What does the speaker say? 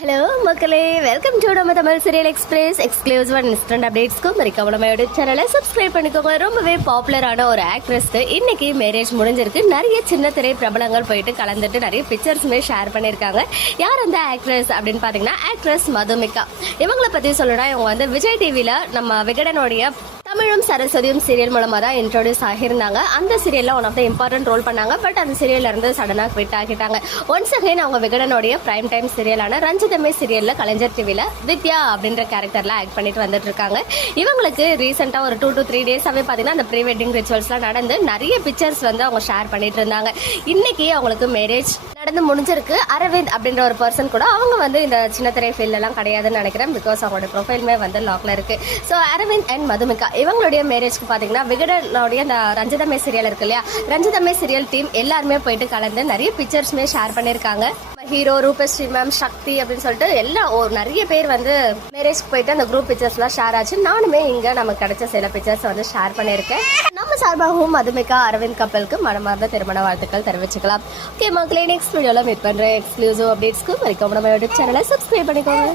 Hello மக்களே. Welcome to நம்ம Tamil serial express exclusive and instant அப்டேட்ஸ்க்கும் மறக்காம நம்ம சேனலை சப்ஸ்கிரைப் பண்ணிக்கோங்க. ரொம்பவே பாப்புலரான ஒரு ஆக்ட்ரஸ்க்கு இன்னைக்கு மேரேஜ் முடிஞ்சிருக்கு. நிறைய சின்ன திரை பிரபலங்கள் போயிட்டு கலந்துட்டு நிறைய பிக்சர்ஸுமே ஷேர் பண்ணியிருக்காங்க. யார் அந்த ஆக்ட்ரஸ் அப்படின்னு பார்த்தீங்கன்னா ஆக்ட்ரஸ் மதுமிகா. இவங்களை பற்றி சொல்லணும்னா இவங்க வந்து விஜய் டிவியில் நம்ம விகடனுடைய தமிழும் சரஸ்வதியும் சீரியல் மூலமாக தான் இன்ட்ரோடியூஸ் ஆகியிருந்தாங்க. அந்த சீரியலில் one of the important role பண்ணாங்க. பட் அந்த சீரியல்ல இருந்து சடனாக குவிட் ஆகிட்டாங்க. ஒன்ஸ் அகைன் அவங்க விகடனுடைய பிரைம் டைம் சீரியலான ரஞ்சிதமே சீரியலில் கலைஞர் டிவியில் வித்யா அப்படின்ற கேரக்டரில் ஆக்ட் பண்ணிட்டு வந்துட்டு இருக்காங்க. இவங்களுக்கு ரீசெண்டாக ஒரு டூ டு த்ரீ டேஸாகவே பார்த்தீங்கன்னா அந்த ப்ரீ வெட்டிங் ரிச்சுவல்ஸ்லாம் நடந்து நிறைய பிக்சர்ஸ் வந்து அவங்க ஷேர் பண்ணிட்டு இருந்தாங்க. இன்னைக்கு அவங்களுக்கு மேரேஜ் நடந்து முடிஞ்சிருக்கு. அரவிந்த் அப்படின்ற ஒரு பர்சன் கூட அவங்க வந்து இந்த சின்னத்திரை திரை ஃபீல்ட் எல்லாம் கிடையாதுன்னு நினைக்கிறேன். பிகாஸ் அவங்களோட ப்ரொஃபைலுமே வந்து லாக்ல இருக்கு. ஸோ அரவிந்த் அண்ட் மதுமிகா இவங்களுடைய மேரேஜ்க்கு பார்த்தீங்கன்னா விகடனுடைய அந்த ரஞ்சிதமே சீரியல் இருக்கு இல்லையா? ரஞ்சிதமே சீரியல் டீம் எல்லாருமே போயிட்டு கலந்து நிறைய பிக்சர்ஸ்மே ஷேர் பண்ணியிருக்காங்க ஹீரோ ரூபஸ்ரீ மேம் சக்தி அப்படின்னு சொல்லிட்டு எல்லாம் ஒரு நிறைய பேர் வந்து மேரேஜ்க்கு போயிட்டு அந்த குரூப் பிக்சர்ஸ்லாம் ஷேர் ஆச்சு. நானுமே இங்கே நமக்கு கிடைச்ச சில பிக்சர்ஸ் வந்து ஷேர் பண்ணியிருக்கேன். நம்ம சார்பாகவும் மதுமிகா அரவிந்த் கப்பலுக்கு மனமார்ந்த திருமண வாழ்த்துக்கள் தெரிவிச்சுக்கலாம். ஓகே மக்களே நெக்ஸ்ட் வீடியோவில் மீட் பண்ணுறேன் எக்ஸ்க்ளூசிவ் அப்டேட்ஸ்க்கு வரைக்கும் நம்ம யூடியூப் சேனலை சப்ஸ்கிரைப் பண்ணிக்கோங்க.